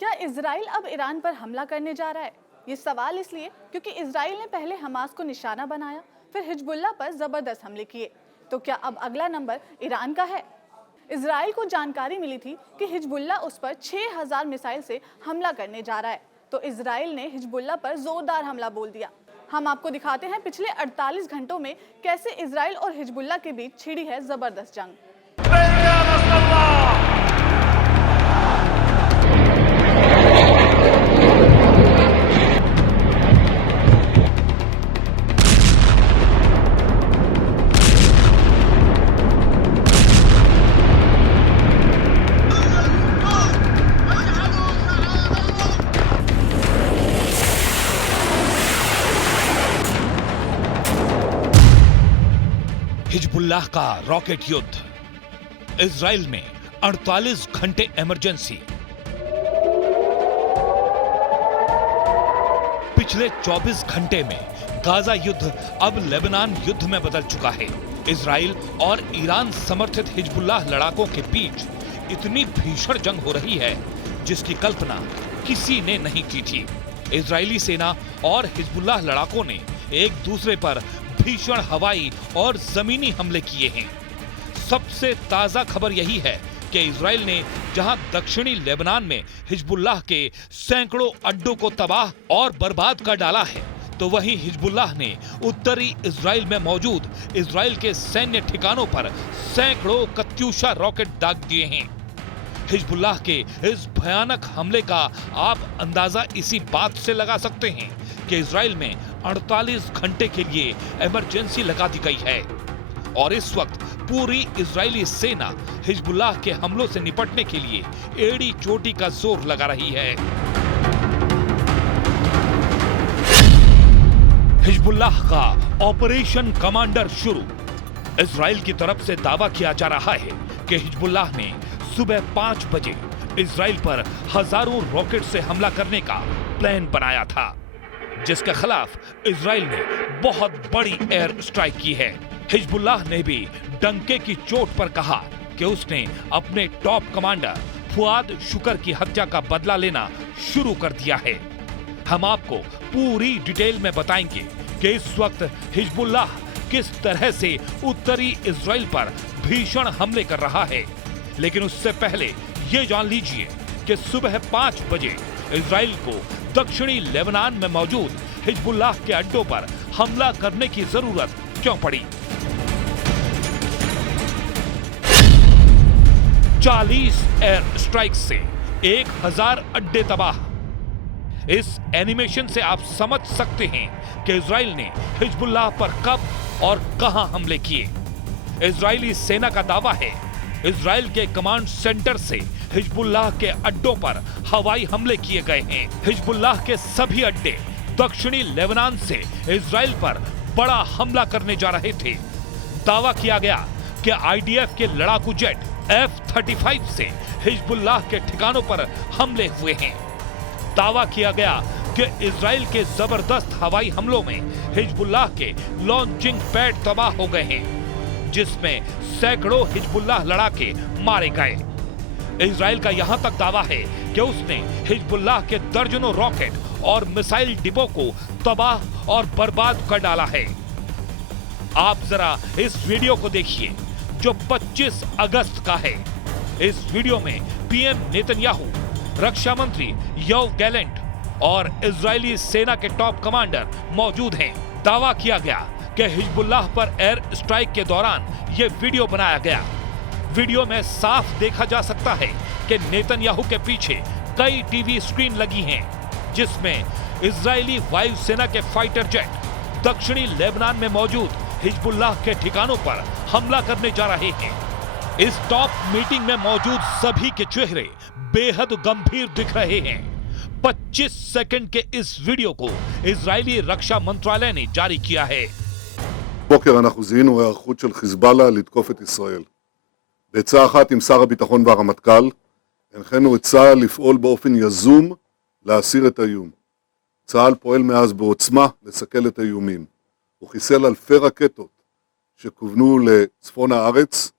क्या इजराइल अब ईरान पर हमला करने जा रहा है? ये सवाल इसलिए क्योंकि इजराइल ने पहले हमास को निशाना बनाया, फिर हिजबुल्लाह पर जबरदस्त हमले किए। तो क्या अब अगला नंबर ईरान का है? इजराइल को जानकारी मिली थी कि हिजबुल्लाह उस पर 6000 मिसाइल से हमला करने जा रहा है, तो इजराइल ने हिजबुल्लाह पर जोरदार हमला बोल दिया। हम आपको दिखाते हैं पिछले 48 घंटों में कैसे इजराइल और हिजबुल्लाह के बीच छिड़ी है जबरदस्त जंग। हिजबुल्लाह का रॉकेट युद्ध, इजराइल में 48 घंटे इमरजेंसी। पिछले 24 घंटे में गाजा युद्ध अब लेबनान युद्ध में बदल चुका है। इजराइल और ईरान समर्थित हिजबुल्लाह लड़ाकों के बीच इतनी भीषण जंग हो रही है जिसकी कल्पना किसी ने नहीं की थी। इजरायली सेना और हिजबुल्लाह लड़ाकों ने एक दूसरे पर भीषण हवाई और जमीनी हमले किए हैं। सबसे ताजा खबर यही है कि इजराइल ने जहां दक्षिणी लेबनान में हिजबुल्लाह के सैकड़ों अड्डों को तबाह और बर्बाद कर डाला है, तो वहीं हिजबुल्लाह ने उत्तरी इजराइल में मौजूद इजराइल के सैन्य ठिकानों पर सैकड़ों कत्यूशा रॉकेट दाग दिए हैं। हिजबुल्लाह के इस भयानक हमले का आप अंदाजा इसी बात से लगा सकते हैं कि इजराइल में 48 घंटे के लिए इमरजेंसी लगा दी गई है और इस वक्त पूरी इजरायली सेना हिजबुल्लाह के हमलों से निपटने के लिए एड़ी चोटी का जोर लगा रही है। हिजबुल्लाह का ऑपरेशन कमांडर शुरू। इजराइल की तरफ से दावा किया जा रहा है कि हिजबुल्लाह ने सुबह 5 बजे इजराइल पर हजारों रॉकेट से हमला करने का प्लान बनाया था, जिसके खिलाफ इजराइल ने बहुत बड़ी एयर स्ट्राइक की है। हिजबुल्लाह ने भी डंके की चोट पर कहा कि उसने अपने टॉप कमांडर फुआद शुकर की हत्या का बदला लेना शुरू कर दिया है। हम आपको पूरी डिटेल में बताएंगे कि इस वक्त हिजबुल्लाह किस तरह से उत्तरी इजराइल पर भीषण हमले कर रहा है, लेकिन उससे पहले ये जान लीजिए कि सुबह 5 बजे इजराइल को दक्षिणी लेबनान में मौजूद हिजबुल्लाह के अड्डों पर हमला करने की जरूरत क्यों पड़ी। 40 एयर स्ट्राइक से 1000 अड्डे तबाह। इस एनिमेशन से आप समझ सकते हैं कि इजराइल ने हिजबुल्लाह पर कब और कहां हमले किए। इजरायली सेना का दावा है इजराइल के कमांड सेंटर से हिजबुल्लाह के अड्डों पर हवाई हमले किए गए हैं। हिजबुल्लाह के सभी अड्डे दक्षिणी लेबनान से इजराइल पर बड़ा हमला करने जा रहे थे। दावा किया गया कि आईडीएफ के लड़ाकू जेट F-35 से हिजबुल्लाह के ठिकानों पर हमले हुए हैं। दावा किया गया कि इजराइल के जबरदस्त हवाई हमलों में हिजबुल्लाह के लॉन्चिंग पैड तबाह हो गए हैं, जिसमें सैकड़ों हिजबुल्लाह लड़ाके मारे गए। इजराइल का यहां तक दावा है कि उसने हिजबुल्लाह के दर्जनों रॉकेट और मिसाइल डिपो को तबाह और बर्बाद कर डाला है। आप जरा इस वीडियो को देखिए जो 25 अगस्त का है। इस वीडियो में पीएम नेतन्याहू, रक्षा मंत्री योव गैलेंट और इजरायली सेना के टॉप कमांडर मौजूद हैं। दावा किया गया कि हिजबुल्लाह पर एयर स्ट्राइक के दौरान यह वीडियो बनाया गया। वीडियो में साफ देखा जा सकता है कि नेतन्याहू के पीछे कई टीवी स्क्रीन लगी हैं, जिसमें इजरायली वायुसेना के फाइटर जेट दक्षिणी लेबनान में मौजूद हिजबुल्लाह के ठिकानों पर हमला करने जा रहे हैं। इस टॉप मीटिंग में मौजूद सभी के चेहरे बेहद गंभीर दिख रहे हैं। 25 सेकंड के इस वीडियो को इजरायली रक्षा मंत्रालय ने जारी किया है। בוקר אנחנו זיהינו היערכות של חיזבאללה לתקוף את ישראל. בעצה אחת עם שר הביטחון והרמטכ"ל, הנחינו את צה"ל לפעול באופן יזום להסיר את האיום. צה"ל פועל מאז בעוצמה לסכל את האיומים. הוא חיסל אלפי רקטות שכוונו לצפון הארץ,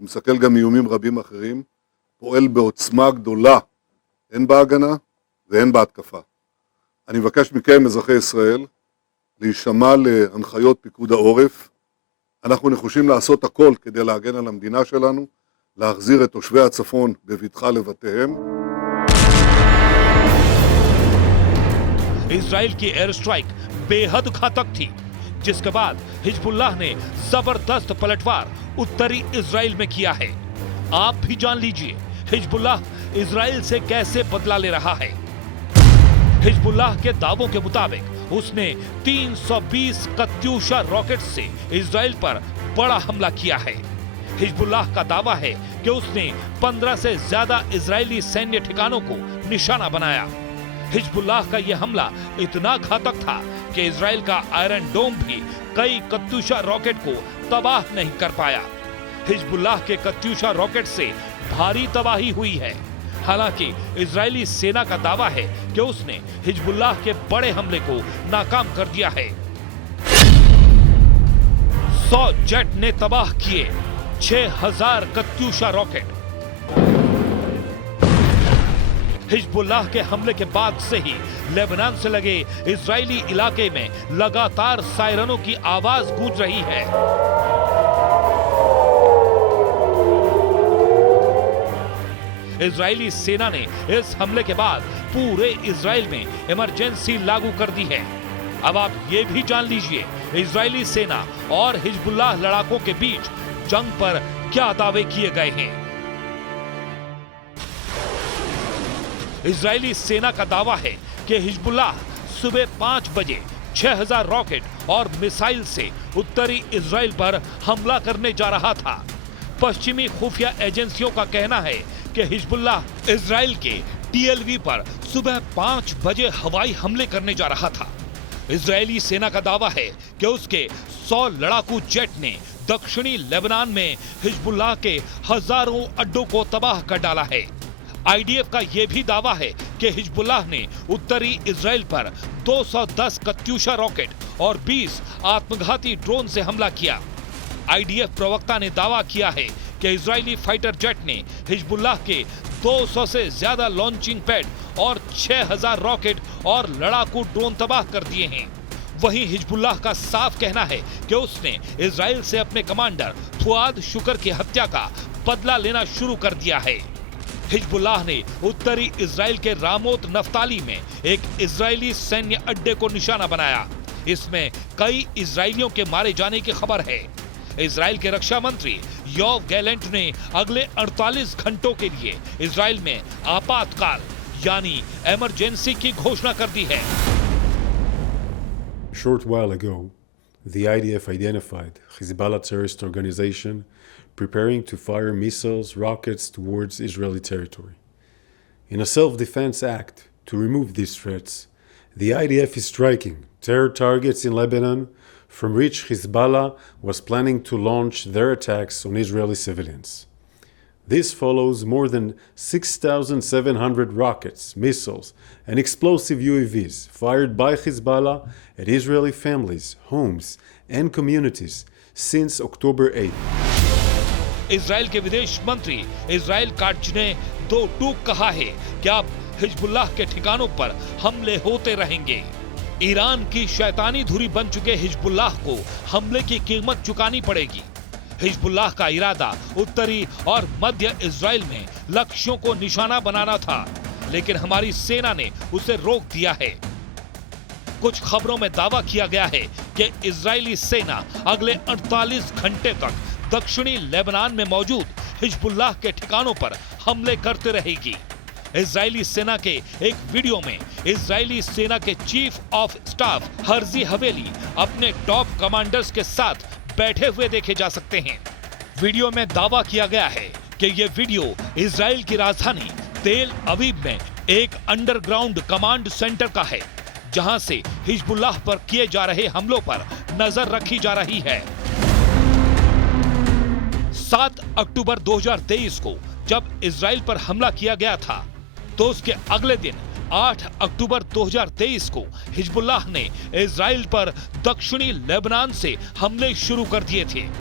הוא מסכל גם איומים רבים אחרים, פועל בעוצמה גדולה הן בהגנה והן בהתקפה. אני מבקש מכם, אזרחי ישראל, להישמע להנחיות פיקוד העורף. אנחנו נחושים לעשות הכל כדי להגן על המדינה שלנו, להחזיר את תושבי הצפון בבטחה לבתיהם. इजराइल की एयर स्ट्राइक बेहद घातक थी, जिसके बाद हिजबुल्लाह ने जबरदस्त पलटवार उत्तरी इजराइल में किया है। आप भी जान लीजिए हिजबुल्लाह इजराइल से कैसे बदला ले रहा है। हिजबुल्लाह के दावों के मुताबिक उसने 320 कत्यूशा रॉकेट से इजराइल पर बड़ा हमला किया है। हिजबुल्लाह का दावा है कि उसने 15 से ज्यादा इजरायली सैन्य ठिकानों को निशाना बनाया। हिजबुल्लाह का यह हमला इतना घातक था कि इजराइल का आयरन डोम भी कई कत्यूशा रॉकेट को तबाह नहीं कर पाया। हिजबुल्लाह के कत्यूशा रॉकेट से भारी तबाही हुई है। हालांकि इजरायली सेना का दावा है कि उसने हिजबुल्लाह के बड़े हमले को नाकाम कर दिया है। 100 जेट ने तबाह किए 6000 कत्यूशा रॉकेट। हिजबुल्लाह के हमले के बाद से ही लेबनान से लगे इजरायली इलाके में लगातार सायरनों की आवाज गूंज रही है। इजरायली सेना ने इस हमले के बाद पूरे इजराइल में इमरजेंसी लागू कर दी है। अब आप ये भी जान लीजिए इजरायली सेना और हिजबुल्लाह लड़ाकों के बीच जंग पर क्या दावे किए गए हैं। इजरायली सेना का दावा है कि हिजबुल्लाह सुबह 5 बजे 6000 रॉकेट और मिसाइल से उत्तरी इजराइल पर हमला करने जा रहा था। पश्चिमी खुफिया एजेंसियों का कहना है कि हिजबुल्लाह इजराइल के टीएलवी पर सुबह 5 बजे हवाई हमले करने जा रहा था। इजरायली सेना का दावा है कि उसके 100 लड़ाकू जेट ने दक्षिणी लेबनान में हिजबुल्लाह के हजारों अड्डों को तबाह कर डाला है। आईडीएफ का यह भी दावा है कि हिजबुल्लाह ने उत्तरी इजराइल पर 210 कत्यूशा रॉकेट और 20 आत्मघाती ड्रोन से हमला किया। आईडीएफ प्रवक्ता ने दावा किया है कि इजरायली फाइटर जेट ने हिजबुल्लाह के 200 से ज्यादा लॉन्चिंग पैड और 6000 रॉकेट और लड़ाकू ड्रोन तबाह कर दिए हैं। वहीं हिजबुल्लाह का साफ कहना है कि उसने इजराइल से अपने कमांडर फुआद शुकर की हत्या का बदला लेना शुरू कर दिया है। हिजबुल्लाह ने उत्तरी इजराइल के रामोत नफ्ताली में एक इजरायली सैन्य अड्डे को निशाना बनाया। इसमें कई इजरायलियों के मारे जाने की खबर है। इजराइल के रक्षा मंत्री योव गैलेंट ने अगले 48 घंटों के लिए इजराइल में आपातकाल यानी इमरजेंसी की घोषणा कर दी है। Short while ago, the IDF identified Hezbollah terrorist organization preparing to fire missiles, rockets towards Israeli territory. In a self-defense act to remove these threats, the IDF is striking terror targets in Lebanon from which Hezbollah was planning to launch their attacks on Israeli civilians. This follows more than 6,700 rockets, missiles, and explosive UAVs fired by Hezbollah at Israeli families, homes, and communities since October 8th. Israel के विदेश मंत्री Israel Katz ने 2 टूक कहा है कि अब Hezbollah के ठिकानों पर हमले होते रहेंगे। ईरान की शैतानी धुरी बन चुके हिजबुल्लाह को हमले की कीमत चुकानी पड़ेगी। हिजबुल्लाह का इरादा उत्तरी और मध्य इजराइल में लक्ष्यों को निशाना बनाना था, लेकिन हमारी सेना ने उसे रोक दिया है। कुछ खबरों में दावा किया गया है कि इजरायली सेना अगले 48 घंटे तक दक्षिणी लेबनान में मौजूद हिजबुल्लाह के ठिकानों पर हमले करते रहेगी। इजरायली सेना के एक वीडियो में इजरायली सेना के चीफ ऑफ स्टाफ हर्जी हवेली अपने टॉप कमांडर्स के साथ बैठे हुए देखे जा सकते हैं। वीडियो में दावा किया गया है कि यह वीडियो इजराइल की राजधानी तेल अवीव में एक अंडरग्राउंड कमांड सेंटर का है, जहां से हिजबुल्लाह पर किए जा रहे हमलों पर नजर रखी जा रही है। 7 अक्टूबर 2023 को जब इजराइल पर हमला किया गया था, तो उसके अगले दिन 8 अक्टूबर 2023 को हिजबुल्लाह ने इजराइल पर दक्षिणी लेबनान से हमले शुरू कर दिए थे।